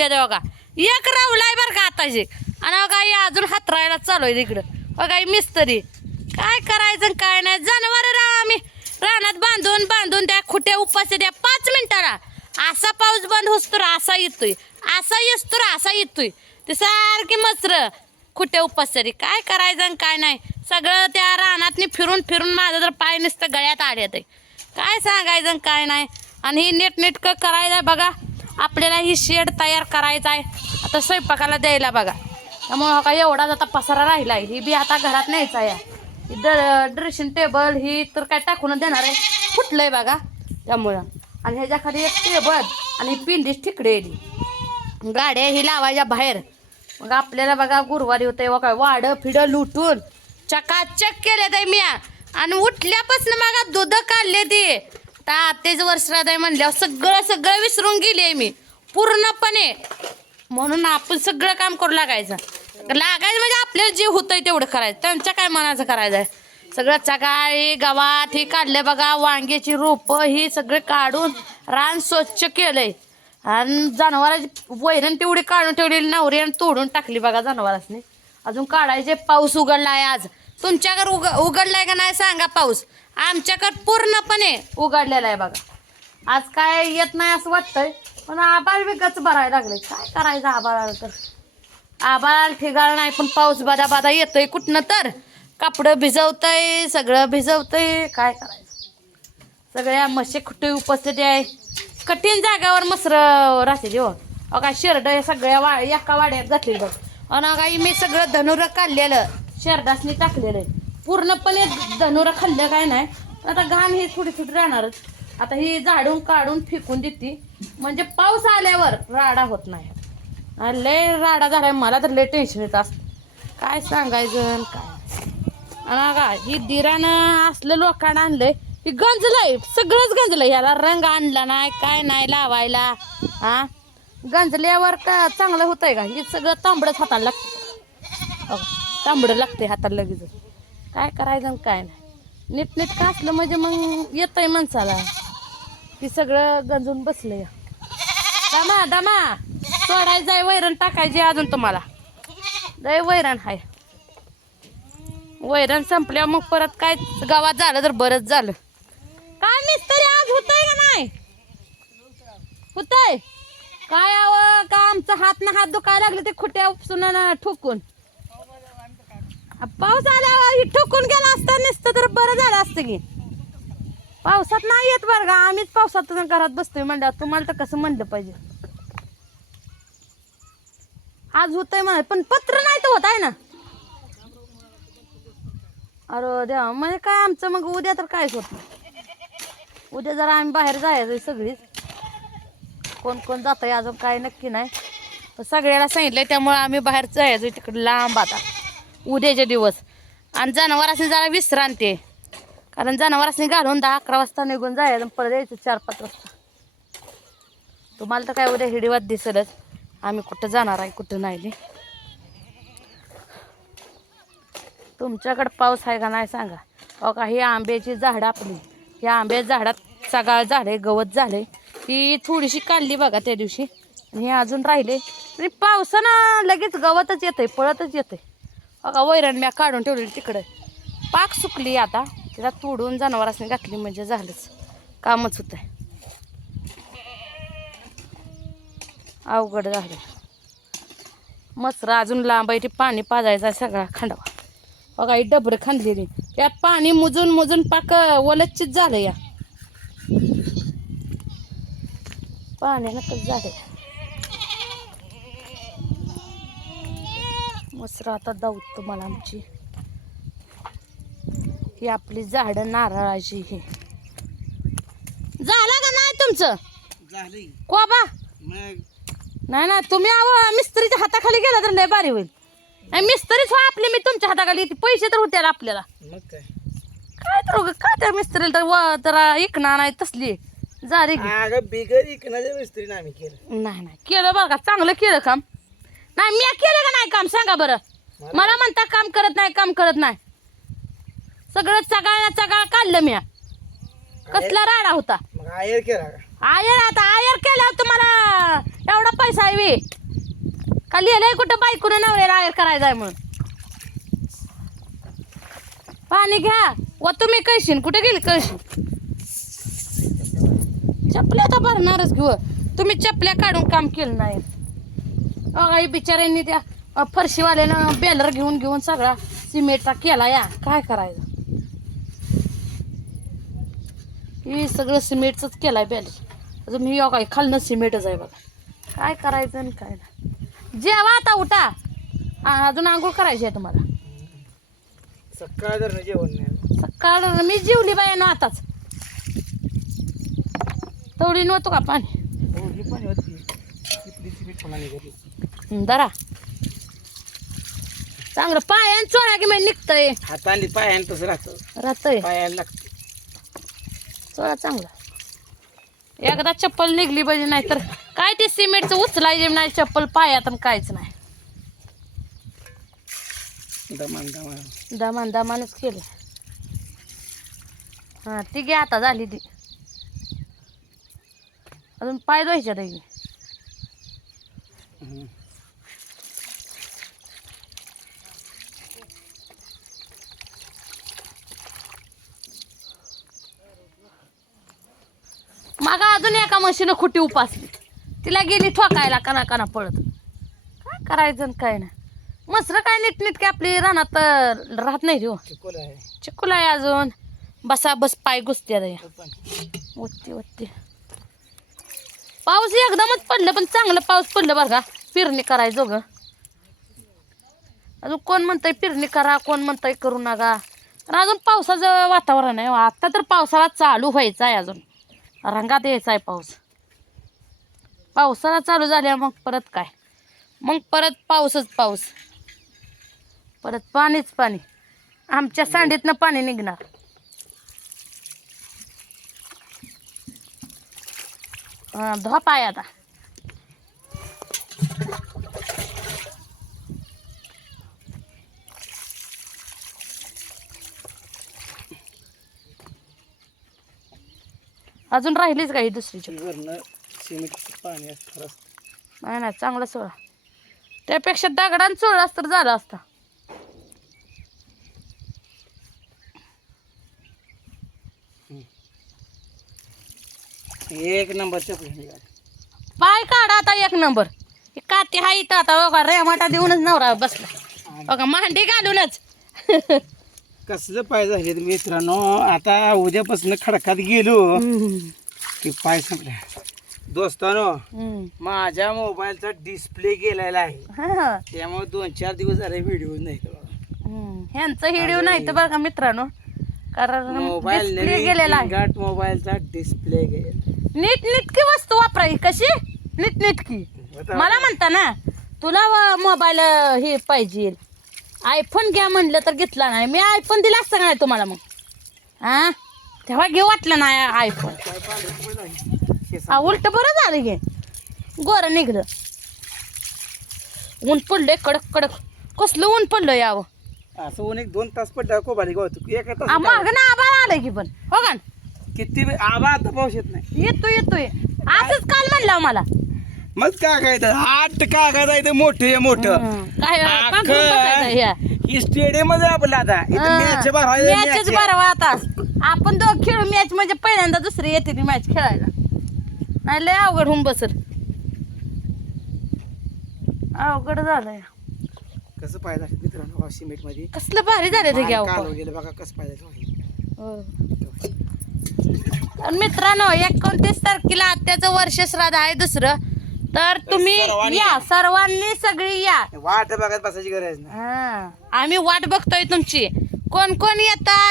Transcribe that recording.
ठेवली द्या बघा एक राहुलाय बरं का आताची आणि बघा ही अजून हातरायला चालू आहे तिकडं. बघा ही मिस्तरी. काय करायचं आणि काय नाही. जनावर राव आम्ही. रानात बांधून बांधून द्या खुट्या उपास द्या पाच मिनिटाला. असा पाऊस बंद होतोर असा येतोय. असा येतोर असा येतोय. ते सारखी मस्त्र खुट्या उपासरी काय करायचं आणि काय नाही. सगळं त्या रानातनी फिरून फिरून माझं तर पाय नुसतं गळ्यात आड्यात आहे काय सांगायचं आणि काय नाही. आणि ही नीटनेटकं करायचं आहे बघा. आपल्याला ही शेड तयार करायचा आहे. आता स्वयंपाकाला द्यायला बघा. त्यामुळं हो का एवढाच आता पसारा राहिला आहे ही बी आता घरात न्यायचा आहे. ही ड ड्रेसिंग टेबल ही तर काय टाकून देणार आहे. फुटलं आहे बघा. त्यामुळं. आणि ह्याच्या खाली एक टेबल आणि पिंडीच ठिकडे येली गाड्या ही लावायच्या बाहेर. मग आपल्याला बघा गुरुवारी होते काय वाडं फिड लुटून. चकाचक केले ते मी आणि उठल्यापासून मग दूध काढले ते. आता तेच वर्षरात आहे म्हणल्यावर सगळं सगळं विसरून गेली आहे मी. पूर्णपणे. म्हणून आपण सगळं काम करू लागायचं. लागायचं म्हणजे आपल्याला जे होतंय तेवढं करायचं. त्यांच्या काय मनाचं करायचं आहे? सगळं चगाळी गवात हे काढले बघा. वांग्याची रोपं ही सगळे काढून रान स्वच्छ केलंय. आणि जनावरांची वैरण तेवढी काढून ठेवलेली नवरी आणि तोडून टाकली बघा जनावरांनी अजून काढायचे पाऊस उघडला आहे आज. तुमच्याकडे उग उघडलाय का नाही सांगा पाऊस. आमच्याकडे पूर्णपणे उघडलेला आहे बघा. आज काय येत नाही असं वाटतंय पण आबाळ वेगळंच भरायला लागले. काय करायचं आबाळाला तर? आबाळ ठिगाळ नाही पण पाऊस बादा बादा येतोय कुठनं तर. कापडं भिजवतंय सगळं भिजवतंय. काय करायचं? सगळ्या मशी कुठे उपस्थिती आहे. कठीण जागावर मसर राहते हो. अगा शेरड सगळ्या वा एका वाड्यात घातली बघ. अन काही मी सगळं धनुर काढलेलं. शेरडासनी टाकलेलं आहे. पूर्णपणे धनुरा खाल्लं काय नाही. आता घाण ही थोडी थोडी राहणारच. आता ही झाडून काढून फेकून देते. म्हणजे पाऊस आल्यावर राडा होत नाही. लय राडा झाला मला तर लय टेन्शन येत असतं. काय सांगायचं काय? आणि का ही दिरानं असलं लोकांना आणलंय. ही गंजलंय. सगळंच गंजलंय. ह्याला रंग आणला नाही काय नाही लावायला. हा? गंजल्यावर का चांगलं होतंय का? हे सगळं तांबडंच हाताला लागतं तांबडं लागते हाताला लगेच काय करायचं आणि काय नाही. नीट का असलं म्हणजे मग येतंय माणसाला. ती सगळं गंजून बसलंय. दमा दमा सोडायचं आहे वैरण टाकायची अजून तुम्हाला. लय वैरण आहे. वैरण संपल्या मग परत काय गावात झालं तर बरंच झालं. काय मिस्तरी आज होतंय का नाही? होतंय. काय आव का आमचा हात ना हात दुखायला लागले ते खुट्या उपसून अन ठोकून. पाऊस आल्यावर ही ठोकून गेला असता नसतं तर बरं झालं असतं की. पावसात नाही येत बरं का. आम्हीच पावसात घरात बसतोय म्हणल्यावर तुम्हाला तर कसं म्हणलं पाहिजे. आज होतंय म्हणा पण पत्र नाही तर होत आहे ना. अरे देवा म्हणजे काय आमचं मग उद्या तर कायच होत नाही. उद्या जरा आम्ही बाहेर जायचं सगळीच. कोण कोण जात आहे अजून काय नक्की नाही. सगळ्याला सांगितलंय त्यामुळे आम्ही बाहेर जायचं तिकडे लांब आता. उद्याचे दिवस. आणि जनावरांनी जरा विश्रांती. आहे कारण जनावरांनी घालून दहा अकरा वाजता निघून जायचं आणि परत यायचं चार पाच वाजता. तुम्हाला तर काय उद्या हिडीवात दिसेलच. आम्ही कुठं जाणार आहे कुठं नाही तुमच्याकडं पाऊस आहे का नाही सांगा. अहो का ही आंब्याची झाडं आपली. ह्या आंब्याच्या झाडात सगळं झाडे गवत झाले ती थोडीशी काढली बघा त्या दिवशी. आणि हे अजून राहिले. तरी पावसानं लगेच गवतच येतंय पळतच येतंय. बघा वैरण म्या काढून ठेवलेली तिकडं. पाक सुकली आता. तिला तोडून जनावरांनी घातली म्हणजे झालंच. कामच होतंय. अवघड झालं. मसरा अजून लांब आहे ते पाणी पाजायचं सगळा खांडवा. बघा ही डबरं खांदलेली. त्यात पाणी मुजून मुजून पाक वलच्चित झालं या. पाण्यानं कसं झालं मसरा आता दाऊत तुम्हाला आमची. ही आपली झाडं नारळाची ही. झाला का नाही तुमचं? कोबा? मग? नाही ना तुम्ही अहो मिस्त्रीच्या हाताखाली गेला तर लय भारी होईल. नाही मिस्त्रीच व्हा आपली मी तुमच्या हाताखाली येते. पैसे तर होते आपल्याला. मग काय? काय तर उगा- काय त्या मिस्त्रीला तर व तर नाही तसली. की. अगं बिगर इकण्याच्या मिस्त्रीने आम्ही केलं. नाही नाही केलं बरं का चांगलं केलं काम. नाही मी केलं का नाही काम? सांगा बरं. मला म्हणता काम करत नाही काम करत नाही. सगळं चगाळ्या चगाळ काढलं मी. कसला राडा होता? मग आयर केला का? आयर आता आयर केल्यावर तुम्हाला एवढा पैसा आहे का लिहिलंय कुठं बायकोनं नवऱ्याला आयर करायचा आहे म्हणून? पाणी घ्या. व तुम्ही कळशीन कुठे गेली कळशीन? चपल्या तर भरणारच घेऊ तुम्ही चपल्या काढून काम केलं नाही. अगाई बिचाऱ्यांनी त्या फरशीवाल्यानं बेलर घेऊन घेऊन सगळा सिमेंटचा केला या. काय करायचं? हे सगळं सिमेंटच केलाय बेलर. अजून मी काय खालनं सिमेंटच आहे बघा. काय करायचं आणि काय नाही. जेवा आता उठा. अजून आंघोळ करायची आहे तुम्हाला. सकाळ धरणं जेवण नाही. सकाळ मी जेवली बाई ना आताच. तेवढी नव्हतो का पाणी? ही पण होती. धरा. चांगलं पायान चोळा की मी निघतंय. हाताने पायाने तसं राहतं. राहतंय. पायाला लागतं. चोळा चांगला. एकदा चप्पल निघली पाहिजे नाही तर काय ते सिमेंटचं उचलायचे नाही चप्पल पायात आणि काहीच नाही. दमान दमान. दमान दमानच केलं हां ती घे आता झाली ती. अजून पाय धुवायच्या ताई मागा अजून एका म्हशीनं खुटी उपासली. तिला गेली ठोकायला काना काना पळत. काय करायचं आणि काय नाही. मसर काय नीटनीटकी आपली रानात अं, राहत नाही हो. चिकोल आहे. चिकुल आहे अजून. बसा बस पाय घुसते तो पण. वत्ती वत्ती. पाऊस एकदमच पडलं पण चांगलं पाऊस पडलं बरं का. पेरणी करायचं ग अजून कोण म्हणतंय पेरणी करा कोण म्हणतंय करू नका. पण अजून पावसाचं वातावरण आहे आता तर पावसाळा चालू व्हायचा आहे अजून. रंगात यायचा आहे पाऊस. पावसाळा चालू झाल्या मग परत काय? मग परत पाऊसच पाऊस. परत पाणीच पाणी. आमच्या सांडीतनं पाणी निघणार. हा, धुवा आता. अजून राहिलीच का ही दुसरीची? वरनं सिमेंटचं पाणी असतं. खरंच नाही नाही चांगला सोळा त्यापेक्षा दगडान चोळलास तर झाला असता. एक नंबर चपली निघाली पाय काढा आता एक नंबर. हे काती हा इथं आता बघा रेमाटा देऊनच नवरा बसला. बघा मांडी घालूनच. कसलं पाय झाले मित्रांनो? आता उद्यापासून खडकात गेलो. की पाय संपले दोस्तानो. माझ्या मोबाईलचा डिस्प्ले गेलेला आहे. त्यामुळे दोन चार दिवस झाले व्हिडिओ नाही. ह्यांचं हिडिओ नाही तर बघा मित्रांनो. कारण मोबाईल गेलेला आहे. मोबाईलचा डिस्प्ले गेला नीट नीटकी वस्तू वापरायची कशी? नीट नीटकी मला म्हणता ना तुला मोबाईल हे पाहिजे. आयफोन घ्या म्हणलं तर घेतला नाही. मी आयफोन दिला असता का नाही तुम्हाला मग? हा तेव्हा घे वाटलं नाही आयफोन. हा उलट बरं झालं घे गोर निघलं. ऊन पडलंय कडक कडक. कसलं ऊन पडलं यावं? असं ऊन एक दोन तास पडला कोबाली गावतो. एका आ, तास मागं ना आबाळ आलंय की पण. हो का? किती आबा आता पाऊस येत नाही. येतोय येतोय. असंच काल म्हणलं मला मग काय काय तर आठ काय काय जायचं मोठं. मोठं काय पांघरून बसायचं ह्या. ही स्टेडियममध्ये आपलं आता. इथं मॅच मॅचच बारा आता. आपण दोघ खेळू मॅच म्हणजे पहिल्यांदा दुसरी येते ती मॅच खेळायला. नाही लय अवघड होऊन बसल. अवघड झालंय. कसं पाहिजे मित्रांनो सिमेंटमध्ये? कसलं भारी झालं ते घ्यावं गेलं बघा कसं पाहिजे हो. तर मित्रांनो एकोणतीस तारखेला आत्याचं वर्ष श्राद्ध आहे दुसरं. तर तुम्ही सर्वांनी या. सर्वांनी सगळी या. वाट बघत बसायची गरज नाही. हा. आम्ही वाट बघतोय तुमची. कोण कोण येतात?